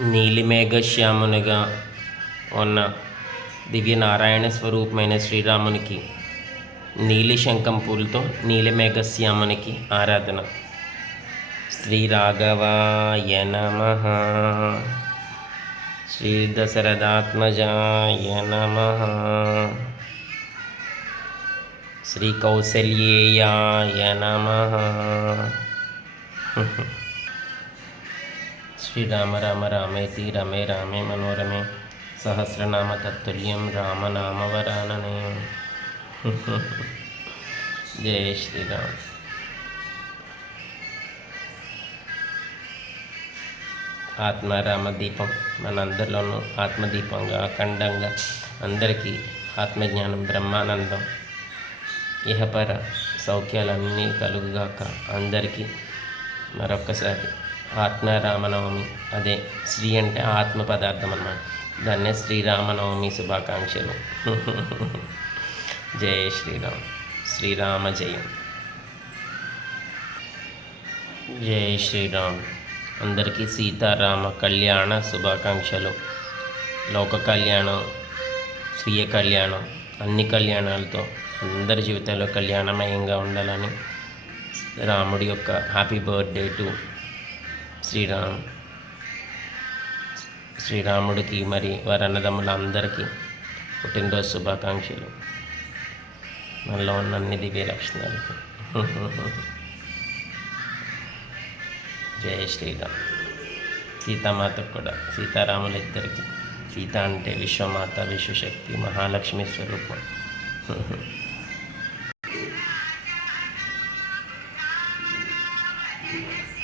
నీలిమేఘశ్యామునిగా ఉన్న దివ్య నారాయణ స్వరూపమైన శ్రీరామునికి నీలి శంఖం పూలతో నీలిమేఘశ్యామునికి ఆరాధన. శ్రీ రాఘవాయ నమ. శ్రీ దశరథాత్మజాయ నమ. శ్రీ కౌసల్యేయాయ నమ. శ్రీరామ రామ రామేతి రమే రామే మనోరమే సహస్రనామ తత్తుల్యం రామనామవరాననే జయ శ్రీరామ్ ఆత్మారామదీపం మనందరిలోనూ ఆత్మదీపంగా అఖండంగా అందరికీ ఆత్మజ్ఞానం బ్రహ్మానందం ఇహపర సౌఖ్యాలన్నీ కలుగుగాక అందరికీ మరొక్కసారి ఆత్మరామనవమి. అదే శ్రీ అంటే ఆత్మ పదార్థం అన్నమాట. దాన్నే శ్రీరామనవమి శుభాకాంక్షలు. జయ శ్రీరామ్. శ్రీరామ జయం. జయ శ్రీరామ్. అందరికీ సీతారామ కళ్యాణ శుభాకాంక్షలు. లోక కళ్యాణం స్వీయ కళ్యాణం అన్ని కళ్యాణాలతో అందరి జీవితంలో కళ్యాణమయంగా ఉండాలని రాముడి యొక్క హ్యాపీ బర్త్డే టు శ్రీరామ్ శ్రీరాముడికి మరి వారి అన్నదమ్ములందరికీ పుట్టినరోజు శుభాకాంక్షలు. మనలో ఉన్న అన్ని దివ్య లక్షణాలకి. జయ శ్రీరామ్. సీతామాతకు కూడా సీతారాముల ఇద్దరికి సీత అంటే విశ్వమాత విశ్వశక్తి మహాలక్ష్మి స్వరూపం.